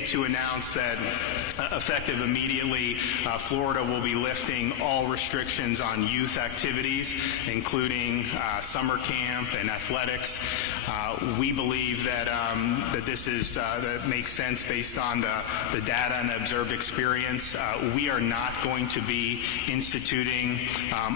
to announce that effective immediately, Florida will be lifting all restrictions on youth activities, including summer camp and athletics. We believe that that makes sense based on the data and observed experience. We are not going to be instituting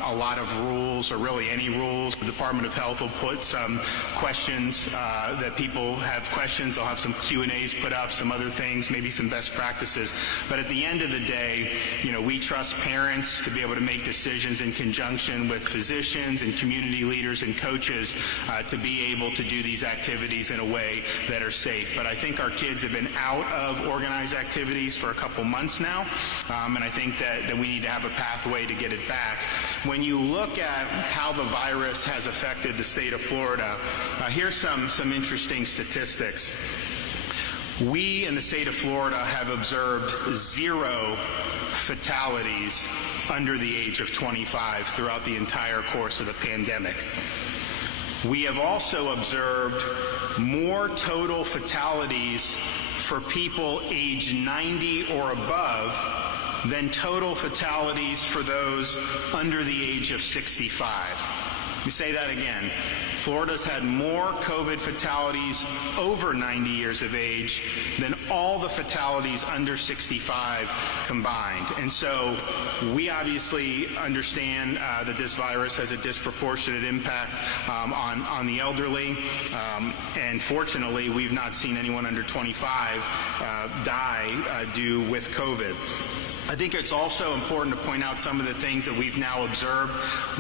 a lot of rules, or really any rules. The Department of Health will put some questions that people have questions. They'll have some Q&As put up, some other things, maybe some best practices. But at the end of the day, we trust parents to be able to make decisions in conjunction with physicians and community leaders and coaches to be able to do these activities in a way that are safe. But I think our kids have been out of organized activities for a couple months now, and I think that we need to have a pathway to get it back. When you look at how the virus has affected the state of Florida, here's some interesting statistics. We in the state of Florida have observed 0 fatalities under the age of 25 throughout the entire course of the pandemic. We have also observed more total fatalities for people age 90 or above than total fatalities for those under the age of 65. Let me say that again. Florida's had more COVID fatalities over 90 years of age than all the fatalities under 65 combined. And so we obviously understand that this virus has a disproportionate impact on the elderly. And fortunately, we've not seen anyone under 25 die due with COVID. I think it's also important to point out some of the things that we've now observed.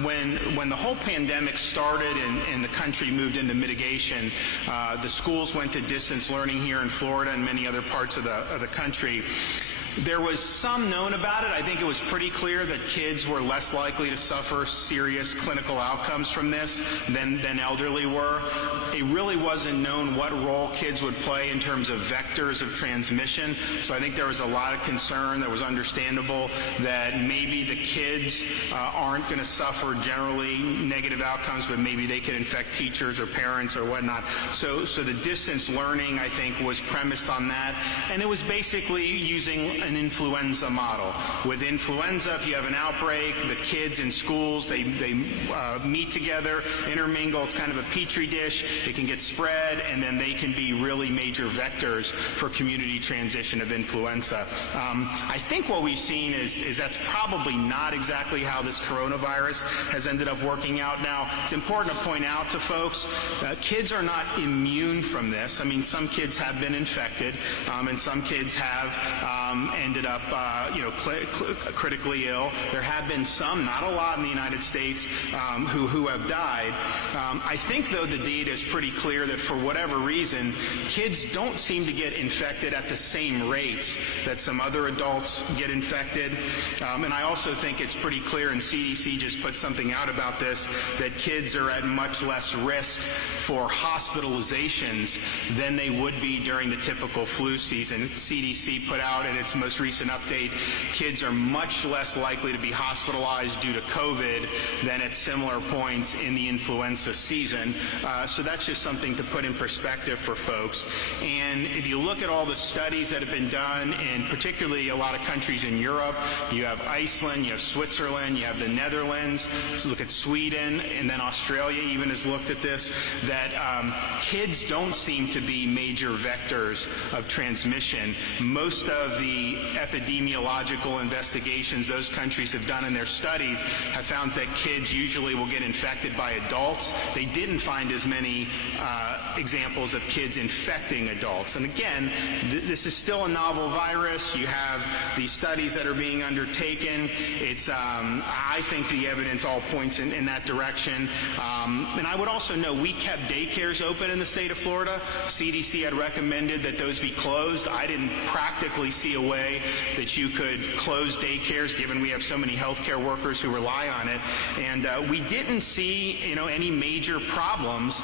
When the whole pandemic started and the country moved into mitigation, the schools went to distance learning here in Florida and many other parts of the country. There was some known about it. I think it was pretty clear that kids were less likely to suffer serious clinical outcomes from this than elderly were. It really wasn't known what role kids would play in terms of vectors of transmission. So I think there was a lot of concern that was understandable that maybe the kids aren't going to suffer generally negative outcomes, but maybe they could infect teachers or parents or whatnot. So the distance learning, I think, was premised on that. And it was basically using an influenza model. With influenza, if you have an outbreak, the kids in schools, they meet together, intermingle. It's kind of a petri dish. It can get spread, and then they can be really major vectors for community transition of influenza. I think what we've seen is that's probably not exactly how this coronavirus has ended up working out. Now, it's important to point out to folks, kids are not immune from this. I mean, some kids have been infected, and some kids have ended up, critically ill. There have been some, not a lot in the United States, who have died. I think, though, the data is pretty clear that for whatever reason, kids don't seem to get infected at the same rates that some other adults get infected. And I also think it's pretty clear, and CDC just put something out about this, that kids are at much less risk for hospitalizations than they would be during the typical flu season. CDC put out in its most recent update, kids are much less likely to be hospitalized due to COVID than at similar points in the influenza season. So that's just something to put in perspective for folks. And if you look at all the studies that have been done in particularly a lot of countries in Europe, you have Iceland, you have Switzerland, you have the Netherlands, so look at Sweden, and then Australia even has looked at this, that kids don't seem to be major vectors of transmission. Most of the epidemiological investigations those countries have done in their studies have found that kids usually will get infected by adults. They didn't find as many examples of kids infecting adults. And again, this is still a novel virus. You have these studies that are being undertaken. It's, I think the evidence all points in that direction. And I would also note we kept daycares open in the state of Florida. CDC had recommended that those be closed. I didn't practically see a way that you could close daycares, given we have so many healthcare workers who rely on it. And we didn't see, any major problems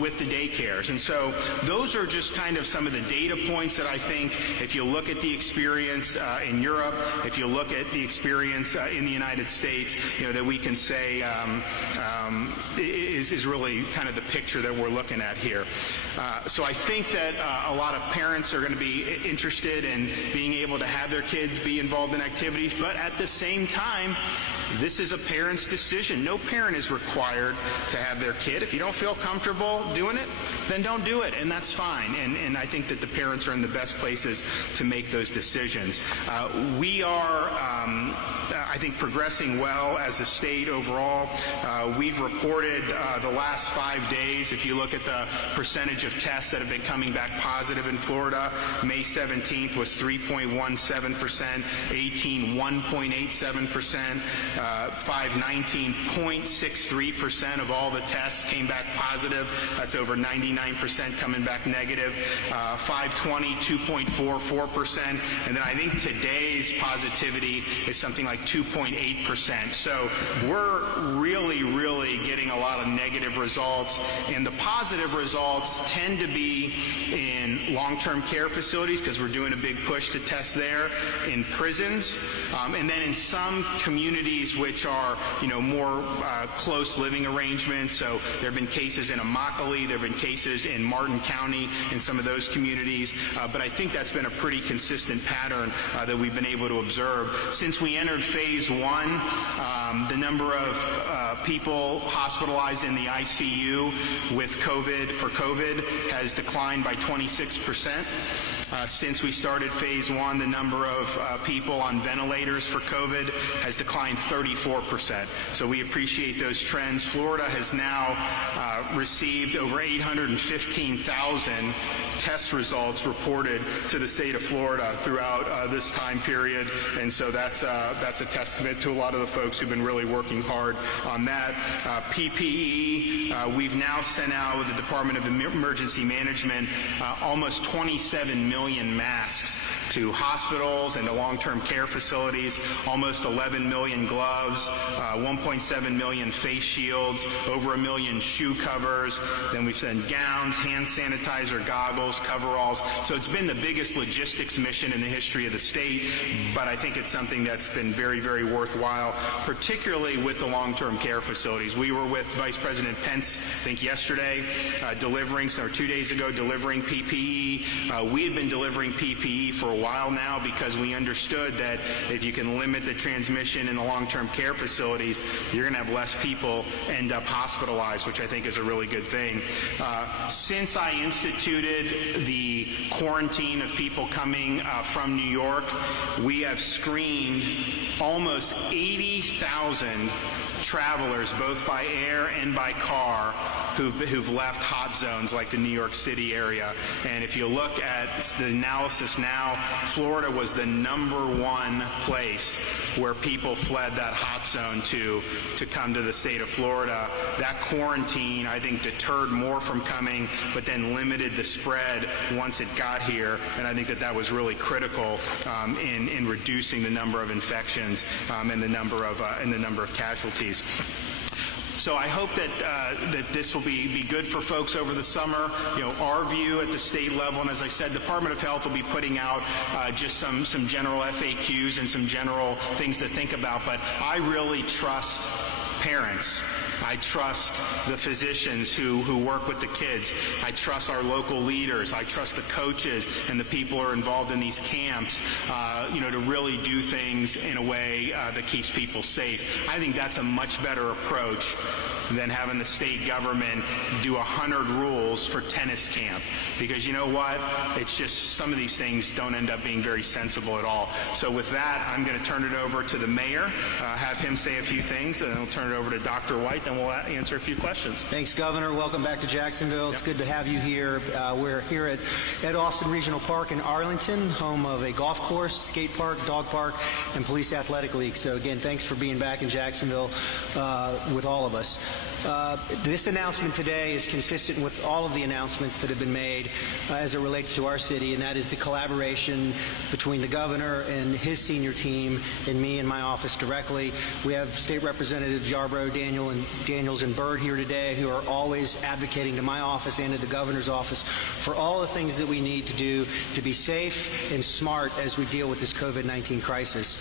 with the daycares. And so those are just kind of some of the data points that I think, if you look at the experience in Europe, if you look at the experience in the United States, that we can say is really kind of the picture that we're looking at here. So I think that a lot of parents are going to be interested in being able to have their kids be involved in activities, but at the same time, this is a parent's decision. No parent is required to have their kid. If you don't feel comfortable doing it, then don't do it, and that's fine. And I think that the parents are in the best places to make those decisions. We are, I think, progressing well as a state overall. We've reported the last 5 days, if you look at the percentage of tests that have been coming back positive in Florida, May 17th was 3.17%, 18, 1.87%, 5/19, 0.63% of all the tests came back positive. That's over 99% coming back negative. 5/20, 2.44%. And then I think today's positivity is something like 2.8%. So we're really getting a lot of negative results. And the positive results tend to be in long-term care facilities, because we're doing a big push to test there, in prisons, and then in some communities which are, more close living arrangements. So there have been cases in Immokalee, there have been cases in Martin County, in some of those communities. But I think that's been a pretty consistent pattern that we've been able to observe. Since we entered phase 1, the number of people hospitalized in the ICU with for COVID has declined by 26%. Since we started phase 1, the number of people on ventilators for COVID has declined 34%. So we appreciate those trends. Florida has now received over 815,000 test results reported to the state of Florida throughout this time period, and so that's a testament to a lot of the folks who've been really working hard on that. PPE, we've now sent out with the Department of Emergency Management almost 27 million masks to hospitals and to long-term care facilities, almost 11 million gloves, 1.7 million face shields, over 1 million shoe covers. Then we've sent gowns, hand sanitizer, goggles, coveralls. So it's been the biggest logistics mission in the history of the state, but I think it's something that's been very, very worthwhile, particularly with the long-term care facilities. We were with Vice President Pence, I think yesterday, delivering, or 2 days ago, delivering PPE. We had been delivering PPE for a while now because we understood that if you can limit the transmission in the long-term care facilities, you're going to have less people end up hospitalized, which I think is a really good thing. Since I instituted the quarantine of people coming from New York, we have screened almost 80,000 travelers, both by air and by car, who've left hot zones like the New York City area. And if you look at the analysis now, Florida was the #1 place where people fled that hot zone to come to the state of Florida. That quarantine, I think, deterred more from coming, but then limited the spread once it got here. And I think that was really critical in reducing the number of infections and the number of casualties. So I hope that this will be good for folks over the summer. Our view at the state level, and as I said, Department of Health will be putting out just some general FAQs and some general things to think about. But I really trust parents. I trust the physicians who work with the kids. I trust our local leaders. I trust the coaches and the people who are involved in these camps, to really do things in a way that keeps people safe. I think that's a much better approach than having the state government do 100 rules for tennis camp. Because you know what? It's just some of these things don't end up being very sensible at all. So with that, I'm going to turn it over to the mayor, have him say a few things, and then we'll turn it over to Dr. White, and we'll answer a few questions. Thanks, Governor. Welcome back to Jacksonville. It's good to have you here. We're here at Austin Regional Park in Arlington, home of a golf course, skate park, dog park, and police athletic league. So again, thanks for being back in Jacksonville with all of us. This announcement today is consistent with all of the announcements that have been made as it relates to our city, and that is the collaboration between the governor and his senior team and me and my office directly. We have State Representatives Yarbrough, Daniel, and Daniels and Byrd here today, who are always advocating to my office and to the governor's office for all the things that we need to do to be safe and smart as we deal with this COVID-19 crisis.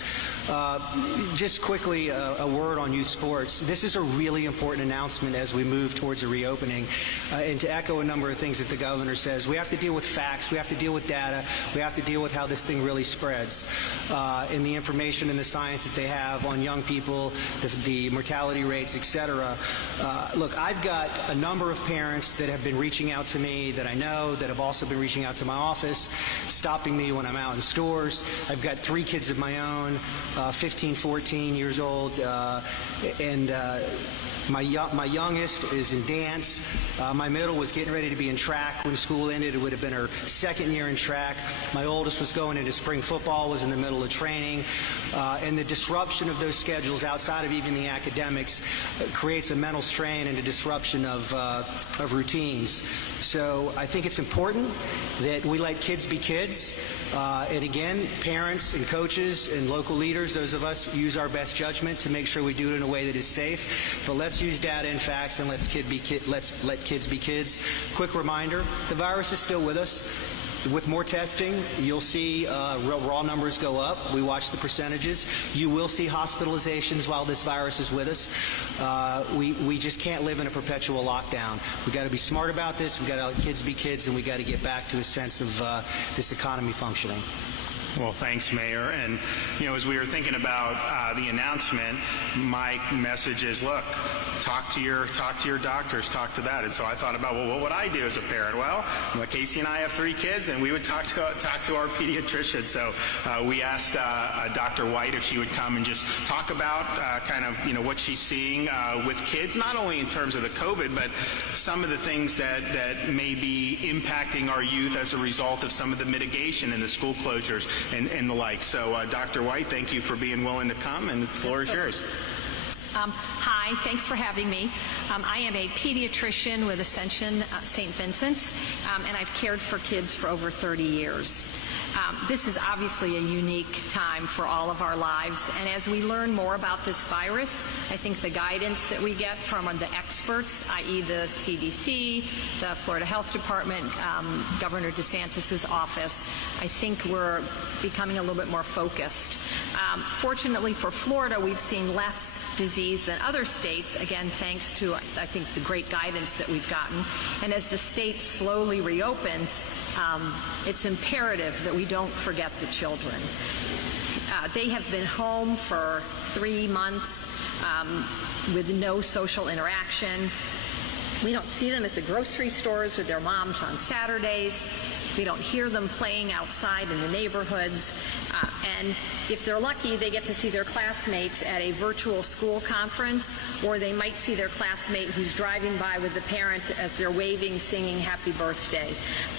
Just quickly, a word on youth sports. This is a really important announcement as we move towards a reopening. And to echo a number of things that the governor says, we have to deal with facts, we have to deal with data, we have to deal with how this thing really spreads, and the information and the science that they have on young people, the mortality rates, etc. Look, I've got a number of parents that have been reaching out to me that I know, that have also been reaching out to my office, stopping me when I'm out in stores. I've got 3 kids of my own, 15, 14 years old, and my youngest is in dance. My middle was getting ready to be in track when school ended. It would have been her 2nd year in track. My oldest was going into spring football, was in the middle of training. And the disruption of those schedules outside of even the academics creates a mental strain and a disruption of routines. So I think it's important that we let kids be kids. And again, parents and coaches and local leaders, those of us, use our best judgment to make sure we do it in a way that is safe. But let's use data and facts, and let's let kids be kids. Quick reminder, the virus is still with us. With more testing, you'll see raw numbers go up. We watch the percentages. You will see hospitalizations while this virus is with us. We just can't live in a perpetual lockdown. We've got to be smart about this. We've got to let kids be kids, and we've got to get back to a sense of this economy functioning. Well, thanks, Mayor. And, as we were thinking about the announcement, my message is, look, talk to your doctors, talk to that. And so I thought about, well, what would I do as a parent? Well, Casey and I have 3 kids, and we would talk to our pediatrician. So we asked Dr. White if she would come and just talk about what she's seeing with kids, not only in terms of the COVID, but some of the things that may be impacting our youth as a result of some of the mitigation and the school closures and the like. So, Dr. White, thank you for being willing to come, and the floor is yours. Hi, thanks for having me. I am a pediatrician with Ascension St. Vincent's, and I've cared for kids for over 30 years. This is obviously a unique time for all of our lives, and as we learn more about this virus, I think the guidance that we get from the experts, i.e. the CDC, the Florida Health Department, Governor DeSantis' office, I think we're becoming a little bit more focused. Fortunately for Florida, we've seen less disease than other states, again, thanks to, I think, the great guidance that we've gotten. And as the state slowly reopens, it's imperative that we don't forget the children. They have been home for 3 months with no social interaction. We don't see them at the grocery stores with their moms on Saturdays. We don't hear them playing outside in the neighborhoods. And if they're lucky, they get to see their classmates at a virtual school conference, or they might see their classmate who's driving by with the parent as they're waving, singing happy birthday.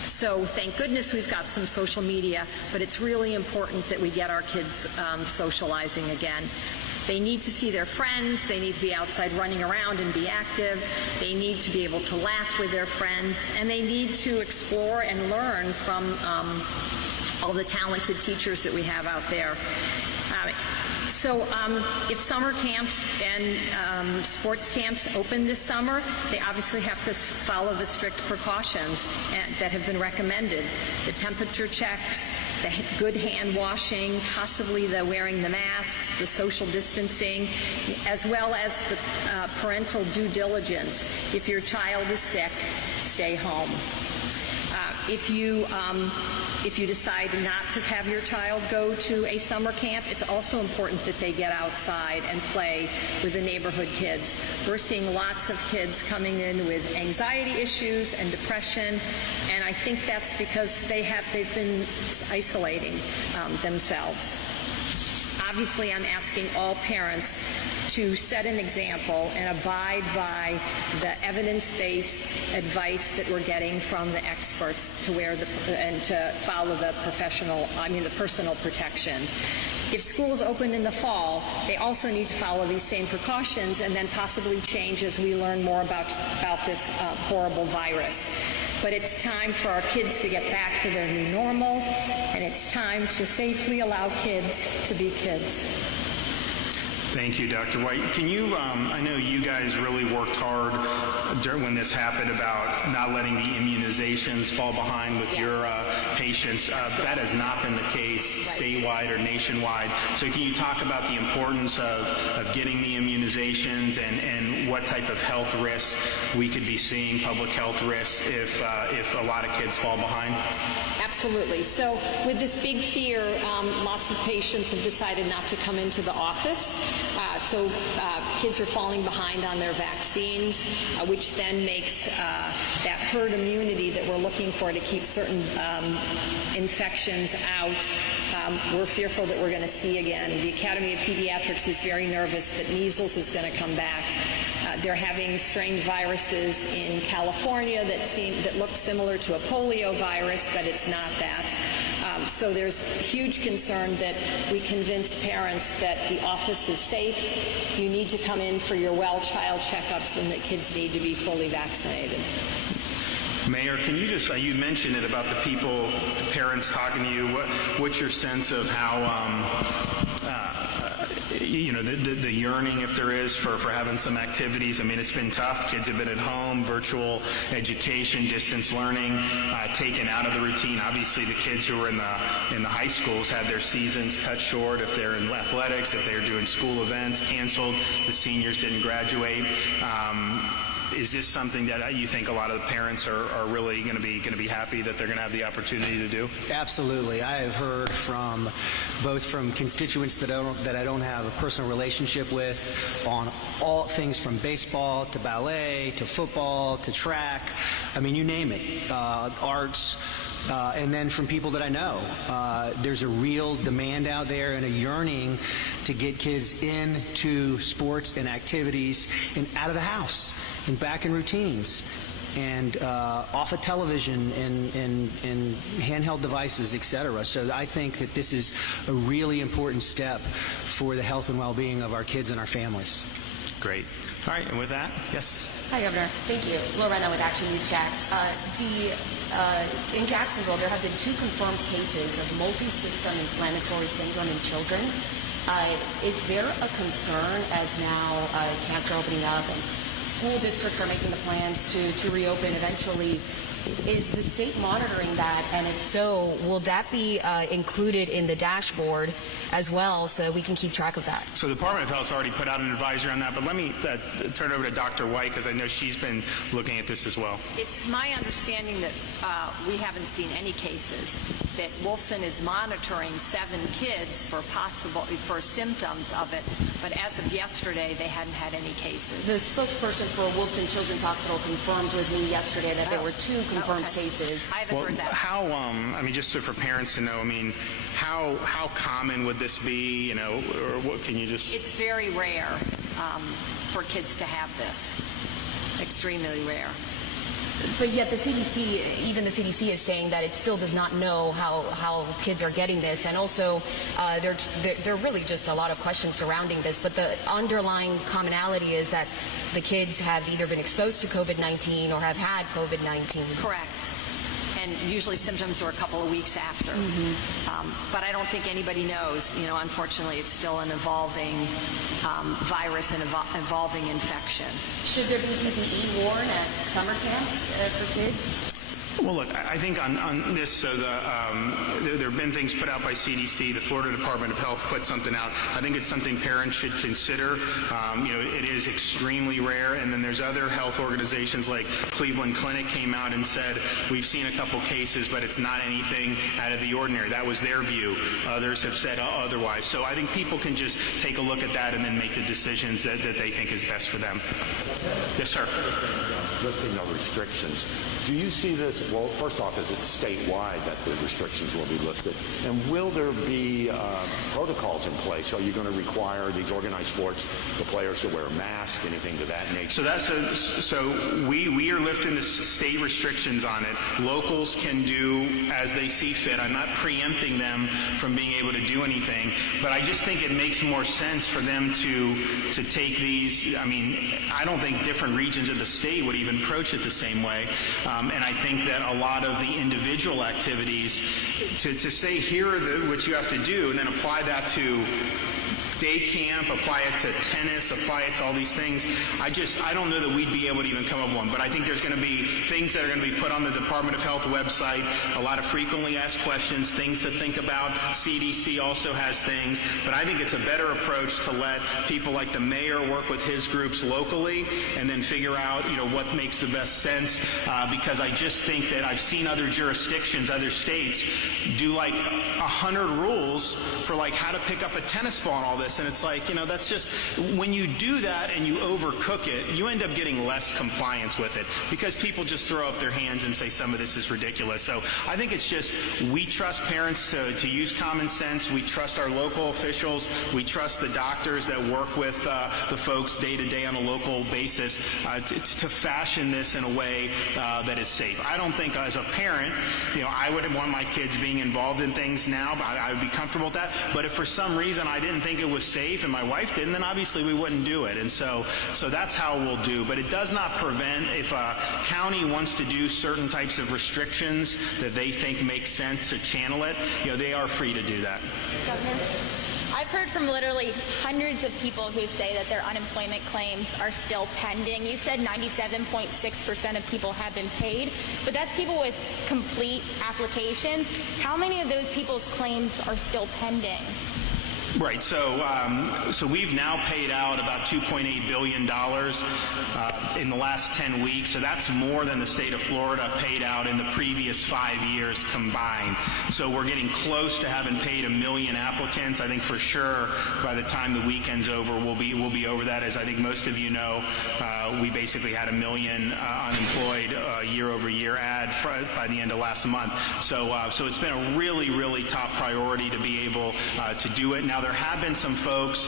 So thank goodness we've got some social media, but it's really important that we get our kids socializing again. They need to see their friends. They need to be outside running around and be active. They need to be able to laugh with their friends. And they need to explore and learn from all the talented teachers that we have out there. So if summer camps and sports camps open this summer, they obviously have to follow the strict precautions that have been recommended. The temperature checks, the good hand washing, possibly the wearing the masks, the social distancing, as well as the parental due diligence. If your child is sick, stay home. If you decide not to have your child go to a summer camp, it's also important that they get outside and play with the neighborhood kids. We're seeing lots of kids coming in with anxiety issues and depression, and I think that's because they've been isolating themselves. Obviously, I'm asking all parents to set an example and abide by the evidence-based advice that we're getting from the experts to wear and to follow the personal protection. If schools open in the fall, they also need to follow these same precautions and then possibly change as we learn more about this horrible virus. But it's time for our kids to get back to their new normal, and it's time to safely allow kids to be kids. Thank you, Dr. White. Can you, I know you guys really worked hard when this happened about not letting the immunizations fall behind with your patients. That has not been the case statewide or nationwide. So can you talk about the importance of getting the immunizations and what type of health risks we could be seeing, public health risks, if a lot of kids fall behind? Absolutely. So with this big fear, lots of patients have decided not to come into the office. So kids are falling behind on their vaccines, which then makes that herd immunity that we're looking for to keep certain infections out. We're fearful that we're going to see again. The Academy of Pediatrics is very nervous that measles is going to come back. They're having strained viruses in California that look similar to a polio virus, but it's not that. So there's huge concern that we convince parents that the office is safe, you need to come in for your well child checkups, and that kids need to be fully vaccinated. Mayor, can you just, you mentioned it about the parents talking to you. What's your sense of how, the yearning, if there is, for having some activities? I mean, it's been tough. Kids have been at home, virtual education, distance learning, taken out of the routine. Obviously, the kids who are in the high schools had their seasons cut short. If they're in athletics, if they're doing school events, canceled. The seniors didn't graduate. Is this something that you think a lot of the parents are really going to be happy that they're going to have the opportunity to do? Absolutely. I have heard both from constituents that I don't have a personal relationship with on all things from baseball to ballet to football to track. I mean, you name it, arts. And then from people that I know, there's a real demand out there and a yearning to get kids into sports and activities and out of the house and back in routines and off of television and handheld devices, etc. So I think that this is a really important step for the health and well-being of our kids and our families. Great. All right, and with that, yes. Hi, Governor. Thank you. Lorena with Action News Jax. In Jacksonville, there have been 2 confirmed cases of multi-system inflammatory syndrome in children. Is there a concern as now camps are opening up and school districts are making the plans to reopen eventually? Is the state monitoring that? And if so, will that be included in the dashboard as well so we can keep track of that? So the Department of Health's already put out an advisory on that, but let me turn it over to Dr. White because I know she's been looking at this as well. It's my understanding that we haven't seen any cases, that Wolfson is monitoring 7 kids for symptoms of it, but as of yesterday, they hadn't had any cases. The spokesperson for Wolfson Children's Hospital confirmed with me yesterday that there were 2 confirmed cases. I haven't heard that. How, I mean, just so for parents to know, I mean, how common would this be, or what can you just... It's very rare for kids to have this. Extremely rare. But yet the CDC, even the CDC is saying that it still does not know how kids are getting this. And also, there are really just a lot of questions surrounding this. But the underlying commonality is that the kids have either been exposed to COVID-19 or have had COVID-19. Correct. And usually symptoms are a couple of weeks after. But I don't think anybody knows. Unfortunately, it's still an evolving virus and evolving infection. Should there be PPE worn at summer camps for kids? Well, look, I think on this, so there have been things put out by CDC. The Florida Department of Health put something out. I think it's something parents should consider. It is extremely rare. And then there's other health organizations like Cleveland Clinic came out and said, we've seen a couple cases, but it's not anything out of the ordinary. That was their view. Others have said otherwise. So I think people can just take a look at that and then make the decisions that they think is best for them. Yes, sir. Lifting of restrictions. Do you see this, well, first off, is it statewide that the restrictions will be lifted? And will there be protocols in place? Are you going to require these organized sports, the players to wear a mask, anything to that nature? So we are lifting the state restrictions on it. Locals can do as they see fit. I'm not preempting them from being able to do anything, but I just think it makes more sense for them to take these. I mean, I don't think different regions of the state would even approach it the same way. And I think that a lot of the individual activities, to say here are what you have to do and then apply that to day camp, apply it to tennis, apply it to all these things. I don't know that we'd be able to even come up with one, but I think there's going to be things that are going to be put on the Department of Health website, a lot of frequently asked questions, things to think about. CDC also has things, but I think it's a better approach to let people like the mayor work with his groups locally and then figure out, what makes the best sense, because I just think that I've seen other jurisdictions, other states do like 100 rules for like how to pick up a tennis ball and all this, and it's like, that's just, when you do that and you overcook it, you end up getting less compliance with it because people just throw up their hands and say some of this is ridiculous. So I think it's just, we trust parents to use common sense. We trust our local officials. We trust the doctors that work with the folks day to day on a local basis to fashion this in a way that is safe. I don't think as a parent, I wouldn't want my kids being involved in things now, but I would be comfortable with that. But if for some reason I didn't think it was safe and my wife didn't, then obviously we wouldn't do it. And so that's how we'll do. But it does not prevent, if a county wants to do certain types of restrictions that they think make sense to channel it, they are free to do that. Governor? I've heard from literally hundreds of people who say that their unemployment claims are still pending. You said 97.6% of people have been paid, but that's people with complete applications. How many of those people's claims are still pending? Right. So we've now paid out about $2.8 billion in the last 10 weeks. So that's more than the state of Florida paid out in the previous 5 years combined. So we're getting close to having paid 1 million applicants. I think for sure by the time the weekend's over, we'll be over that. As I think most of you know, we basically had 1 million unemployed year-over-year ad by the end of last month. So it's been a really, really top priority to be able to do it. Now, there have been some folks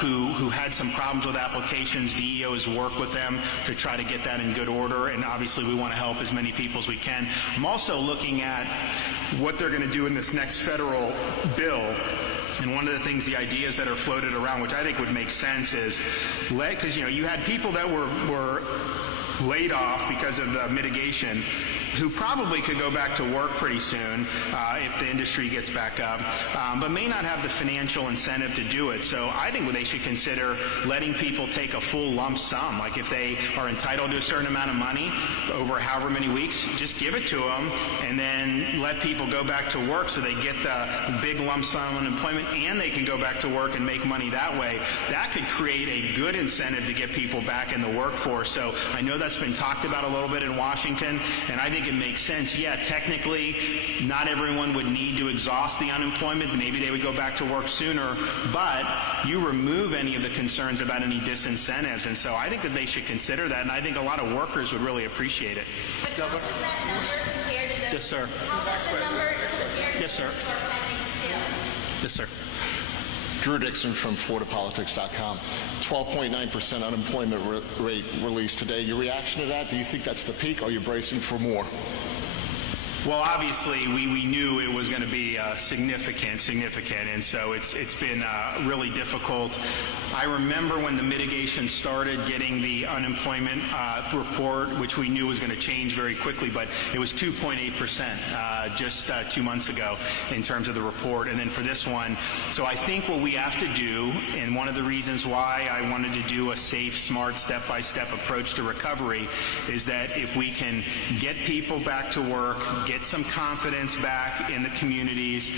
who had some problems with applications. DEO has worked with them to try to get that in good order, and obviously we want to help as many people as we can. I'm also looking at what they're going to do in this next federal bill. And one of the things, the ideas that are floated around, which I think would make sense, is because you had people that were laid off because of the mitigation who probably could go back to work pretty soon if the industry gets back up, but may not have the financial incentive to do it. So I think they should consider letting people take a full lump sum. Like if they are entitled to a certain amount of money over however many weeks, just give it to them and then let people go back to work so they get the big lump sum unemployment and they can go back to work and make money that way. That could create a good incentive to get people back in the workforce. So I know that's been talked about a little bit in Washington, and I think it makes sense. Yeah, technically, not everyone would need to exhaust the unemployment. Maybe they would go back to work sooner, but you remove any of the concerns about any disincentives, and so I think that they should consider that, and I think a lot of workers would really appreciate it. Governor? Yes, sir. How does the number compare to Yes, sir. Yes, sir. Drew Dixon from FloridaPolitics.com. 12.9% unemployment rate released today. Your reaction to that? Do you think that's the peak, or are you bracing for more? Well, obviously, we knew it was going to be significant, and so it's been really difficult. I remember when the mitigation started, getting the unemployment report, which we knew was going to change very quickly, but it was 2.8% just 2 months ago in terms of the report, and then for this one. So I think what we have to do, and one of the reasons why I wanted to do a safe, smart, step-by-step approach to recovery, is that if we can get people back to work, get some confidence back in the communities,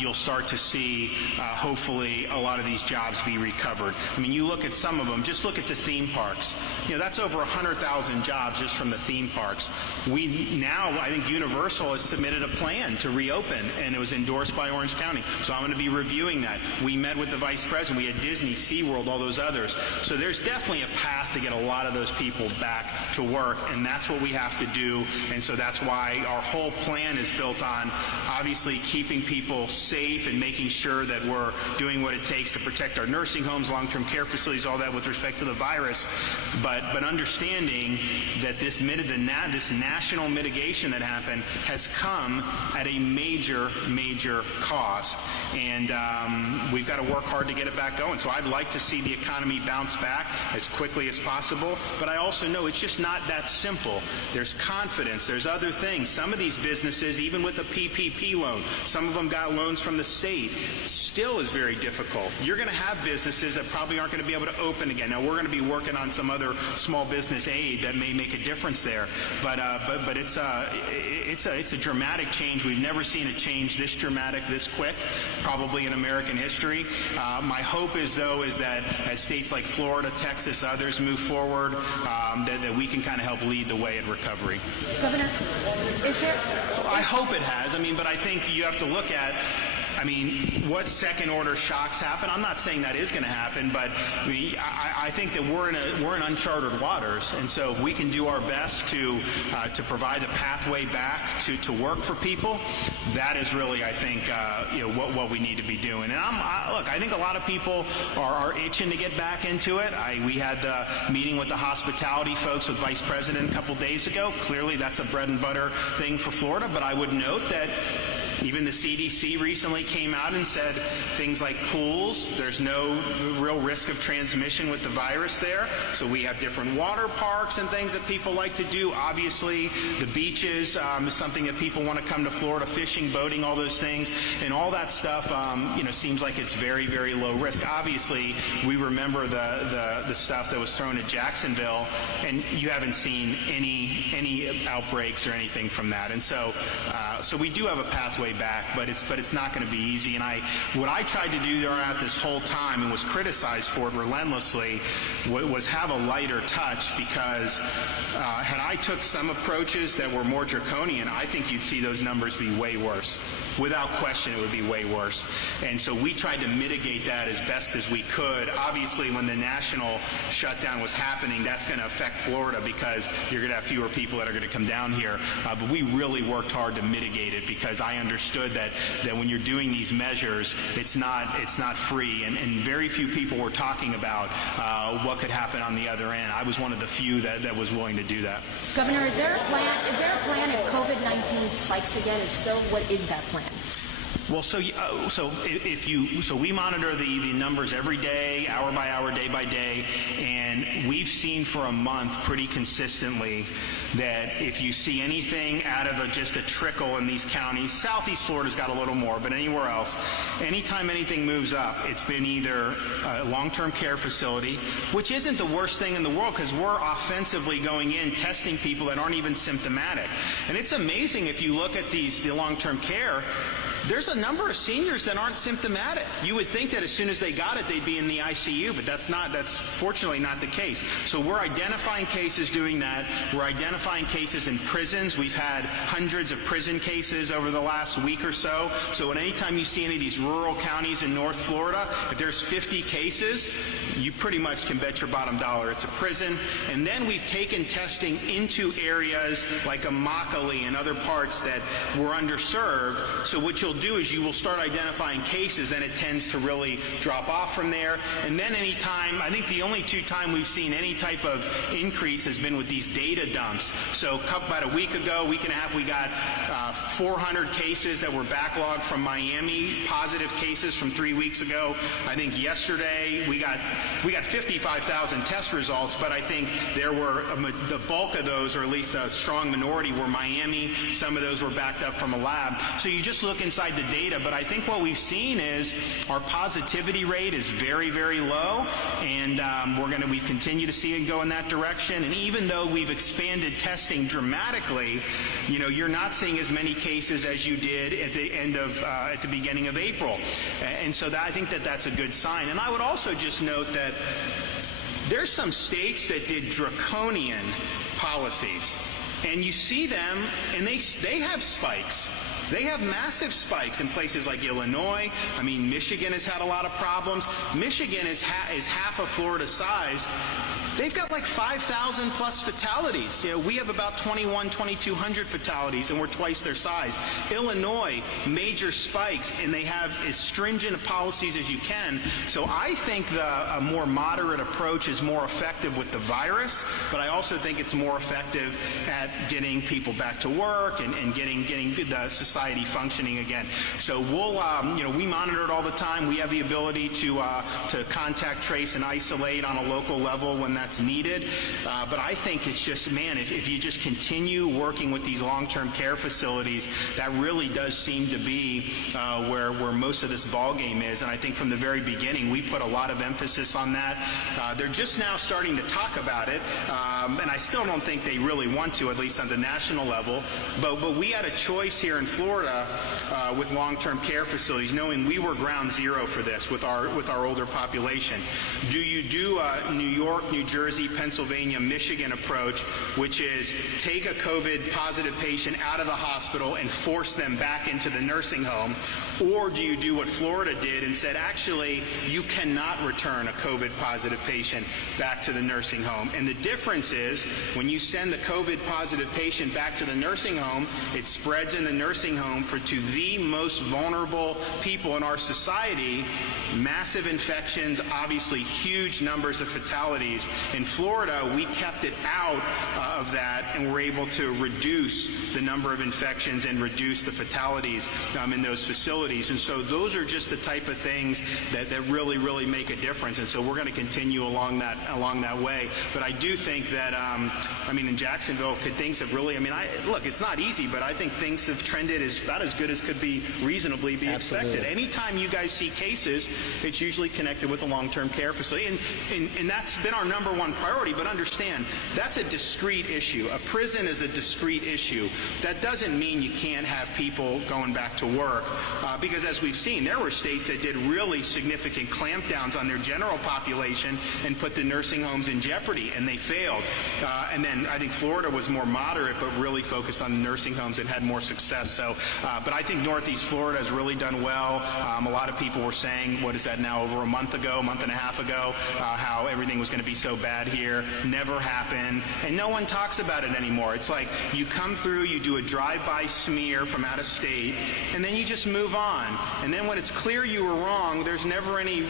you'll start to see, hopefully, a lot of these jobs be recovered. I mean, you look at some of them, just look at the theme parks. That's over 100,000 jobs just from the theme parks. I think Universal has submitted a plan to reopen, and it was endorsed by Orange County. So I'm going to be reviewing that. We met with the Vice President. We had Disney, SeaWorld, all those others. So there's definitely a path to get a lot of those people back to work, and that's what we have to do. And so that's why our whole plan is built on obviously keeping people safe and making sure that we're doing what it takes to protect our nursing homes, long-term care facilities, all that with respect to the virus, but understanding that this national mitigation that happened has come at a major cost, and we've got to work hard to get it back going. So I'd like to see the economy bounce back as quickly as possible, but I also know it's just not that simple. There's confidence, there's other things. Some of of these businesses, even with a PPP loan, some of them got loans from the state, still is very difficult. You're going to have businesses that probably aren't going to be able to open again. Now, we're going to be working on some other small business aid that may make a difference there, but it's a dramatic change. We've never seen a change this dramatic, this quick, probably in American history. My hope is that as states like Florida, Texas, others move forward, that we can kind of help lead the way in recovery. Governor, is there... I hope it has. But I think you have to look at, what second-order shocks happen. I'm not saying that is going to happen, but I think that we're in uncharted waters, and so if we can do our best to provide a pathway back to work for people, that is really, I think, what we need to be doing. And look, I think a lot of people are itching to get back into it. We had the meeting with the hospitality folks with Vice President a couple days ago. Clearly, that's a bread and butter thing for Florida, but I would note that even the CDC recently came out and said things like pools, there's no real risk of transmission with the virus there. So we have different water parks and things that people like to do. Obviously, the beaches is something that people want to come to Florida, fishing, boating, all those things. And all that stuff, seems like it's very, very low risk. Obviously, we remember the stuff that was thrown at Jacksonville, and you haven't seen any outbreaks or anything from that. And so we do have a pathway back, but it's not going to be easy. And what I tried to do throughout this whole time, and was criticized for it relentlessly, was have a lighter touch, because had I took some approaches that were more draconian, I think you'd see those numbers be way worse. Without question, it would be way worse. And so we tried to mitigate that as best as we could. Obviously, when the national shutdown was happening, that's going to affect Florida, because you're going to have fewer people that are going to come down here. But we really worked hard to mitigate it, because I understood that when you're doing these measures, it's not free. And very few people were talking about what could happen on the other end. I was one of the few that was willing to do that. Governor, is there a plan if COVID-19 spikes again? If so, what is that plan? Well, so we monitor the numbers every day, hour by hour, day by day, and we've seen for a month pretty consistently that if you see anything out of just a trickle in these counties, Southeast Florida's got a little more, but anywhere else, anytime anything moves up, it's been either a long-term care facility, which isn't the worst thing in the world, because we're offensively going in, testing people that aren't even symptomatic. And it's amazing if you look at the long-term care, there's a number of seniors that aren't symptomatic. You would think that as soon as they got it, they'd be in the ICU, but that's fortunately not the case. So we're identifying cases doing that. We're identifying cases in prisons. We've had hundreds of prison cases over the last week or so. So anytime you see any of these rural counties in North Florida, if there's 50 cases, you pretty much can bet your bottom dollar it's a prison. And then we've taken testing into areas like Immokalee and other parts that were underserved. So what you'll do is you will start identifying cases, then it tends to really drop off from there. And then anytime, I think the only two times we've seen any type of increase has been with these data dumps. So about a week ago, week and a half, we got 400 cases that were backlogged from Miami, positive cases from 3 weeks ago. I think yesterday we got 55,000 test results, but I think there were the bulk of those, or at least a strong minority, were Miami. Some of those were backed up from a lab. So you just look inside the data, but I think what we've seen is our positivity rate is very, very low, and we've continued to see it go in that direction. And even though we've expanded testing dramatically, you're not seeing as many cases as you did at the beginning of April, and so I think that's a good sign. And I would also just note that there's some states that did draconian policies, and you see them, and they have spikes. They have massive spikes in places like Illinois. Michigan has had a lot of problems. Michigan is half of Florida's size. They've got like 5,000 plus fatalities. We have about 2,200 fatalities, and we're twice their size. Illinois, major spikes, and they have as stringent policies as you can. So I think a more moderate approach is more effective with the virus, but I also think it's more effective at getting people back to work and getting the society society functioning again. So we'll, we monitor it all the time. We have the ability to contact, trace, and isolate on a local level when that's needed. But I think it's just, man, if you just continue working with these long-term care facilities, that really does seem to be where most of this ballgame is. And I think from the very beginning, we put a lot of emphasis on that. They're just now starting to talk about it, and I still don't think they really want to, at least on the national level. But we had a choice here in Florida with long-term care facilities, knowing we were ground zero for this with our older population. Do you do a New York, New Jersey, Pennsylvania, Michigan approach, which is take a COVID positive patient out of the hospital and force them back into the nursing home? Or do you do what Florida did and said, actually, you cannot return a COVID positive patient back to the nursing home? And the difference is when you send the COVID positive patient back to the nursing home, it spreads in the nursing home to the most vulnerable people in our society, massive infections, obviously huge numbers of fatalities. In Florida, we kept it out of that and were able to reduce the number of infections and reduce the fatalities in those facilities. And so those are just the type of things that really, really make a difference. And so we're going to continue along that way. But I do think that, in Jacksonville, things have really, look, it's not easy, but I think things have trended about as good as could be reasonably be expected. Anytime you guys see cases, it's usually connected with a long-term care facility. And that's been our number one priority. But understand, that's a discrete issue. A prison is a discrete issue. That doesn't mean you can't have people going back to work. Because as we've seen, there were states that did really significant clampdowns on their general population and put the nursing homes in jeopardy, and they failed. And then I think Florida was more moderate, but really focused on the nursing homes and had more success. So, but I think Northeast Florida has really done well. A lot of people were saying, what is that now, over a month and a half ago, how everything was going to be so bad here. Never happened. And no one talks about it anymore. It's like you come through, you do a drive-by smear from out of state, and then you just move on. And then when it's clear you were wrong, there's never any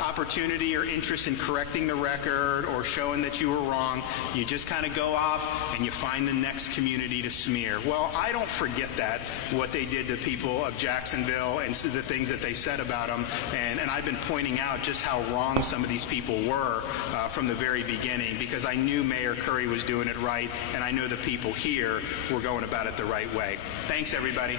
opportunity or interest in correcting the record or showing that you were wrong. You just kind of go off and you find the next community to smear. Well, I don't forget that, what they did to people of Jacksonville and the things that they said about them. And I've been pointing out just how wrong some of these people were from the very beginning, because I knew Mayor Curry was doing it right, and I know the people here were going about it the right way. Thanks, everybody.